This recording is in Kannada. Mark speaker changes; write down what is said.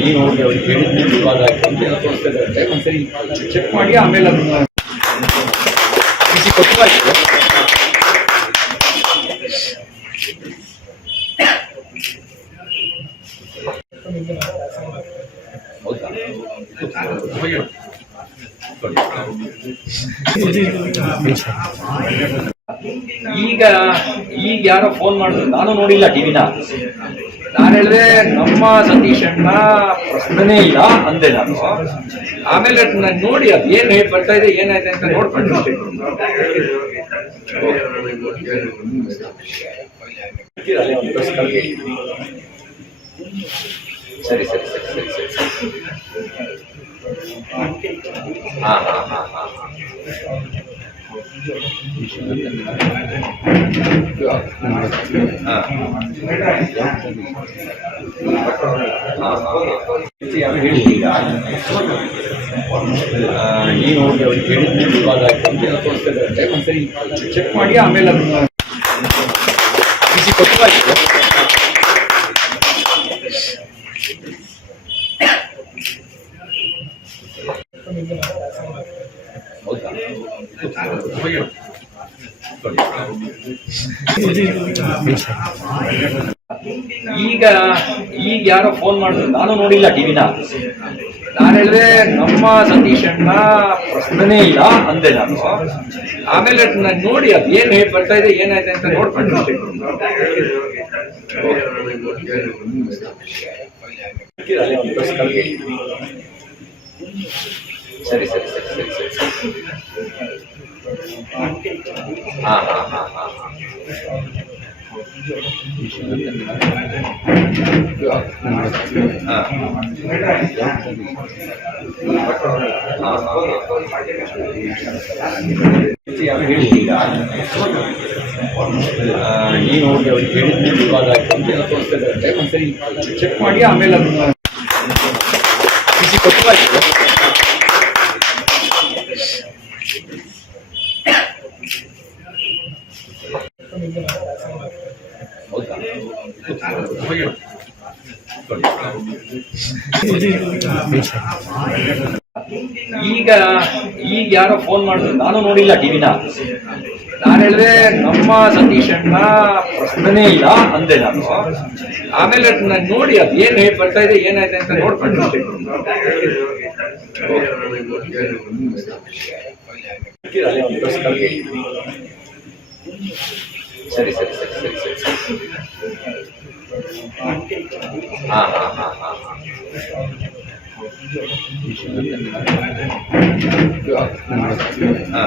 Speaker 1: ಏನು ಅವ್ರಿಗೆ ಹೇಳಿದ್ಮೇಲೆ ಇವಾಗ ಒಂದ್ಸರಿ ಚೆಕ್ ಮಾಡಿ ಆಮೇಲೆ ಅದನ್ನ ಹೌದಾ ಈಗ ಈಗ ಯಾರೋ ಫೋನ್ ಮಾಡಿದ್ರು. ನಾನು ನೋಡಿಲ್ಲ ಟಿವಿನ. ನಾನು ಹೇಳಿದ್ರೆ ನಮ್ಮ ಸತೀಶ್ ಅಣ್ಣ ಪ್ರಶ್ನೆನೇ ಇಲ್ಲ ಅಂದೆ ನಾನು. ಆಮೇಲೆ ನಾನು ನೋಡಿ ಅದು ಏನ್ ಹೇಳಿ ಬರ್ತಾ ಇದೆ, ಏನಾಯ್ತು ಅಂತ ನೋಡ್ಕೊಂಡು ಸರಿ ಸರಿ ಸರಿ ಸರಿ ಸರಿ ಹಾ ಹಾ ಹಾ ಹಾ. ಏನು ಅವ್ರಿಗೆ ಅವ್ರಿಗೆ ಒಂದ್ಸರಿ ಚೆಕ್ ಮಾಡಿ ಆಮೇಲೆ ಈಗ ಈಗ ಯಾರೋ ಫೋನ್ ಮಾಡಿದ್ರು. ನಾನು ನೋಡಿಲ್ಲ ಟಿವಿನ ನಾನು ಹೇಳಿದೆ ನಮ್ಮ ಸತೀಶ್ ಅಣ್ಣ ಪ್ರಶ್ನೆನೇ ಇಲ್ಲ ಅಂದೆ ನಾನು. ಆಮೇಲೆ ನೋಡಿ ಅದು ಏನ್ ಬರ್ತಾ ಇದೆ, ಏನಾಯ್ತು ಅಂತ ನೋಡ್ಕೊಂಡು ಸರಿ ಸರಿ ಸರಿ ಸರಿ ಸರಿ ಹಾಂ ಹಾಂ ಹಾಂ ಹಾಂ ಹೇಳ್ತೀಗ ನೀನು ಅವ್ರಿಗೆ ಹೇಳಿದ್ಮೇಲೆ ಇವಾಗ ಒಂದ್ಸರಿ ಚೆಕ್ ಮಾಡಿ ಆಮೇಲೆ ಅದನ್ನ ಈಗ ಈಗ ಯಾರೋ ಫೋನ್ ಮಾಡಿದ್ರು ನಾನು ನೋಡಿಲ್ಲ ಟಿವಿನ ನಾನು ಹೇಳಿದೆ ನಮ್ಮ ಸತೀಶ್ ಅಣ್ಣ ಪ್ರಶ್ನೆನೇ ಇಲ್ಲ, ಅಂದೆ ನಾನು. ಆಮೇಲೆ ನಾನು ನೋಡಿ ಅದು ಏನು ಹೇಳಿ ಬರ್ತಾ ಇದೆ, ಏನಾಯ್ತು ಅಂತ ನೋಡ್ಕೊಂಡು ಸರಿ ಸರಿ ಸರಿ ಸರಿ ಸರಿ. ಹಾ, ಹಾಂ ಹಾಂ ಹಾಂ ಹಾಂ. ఆ.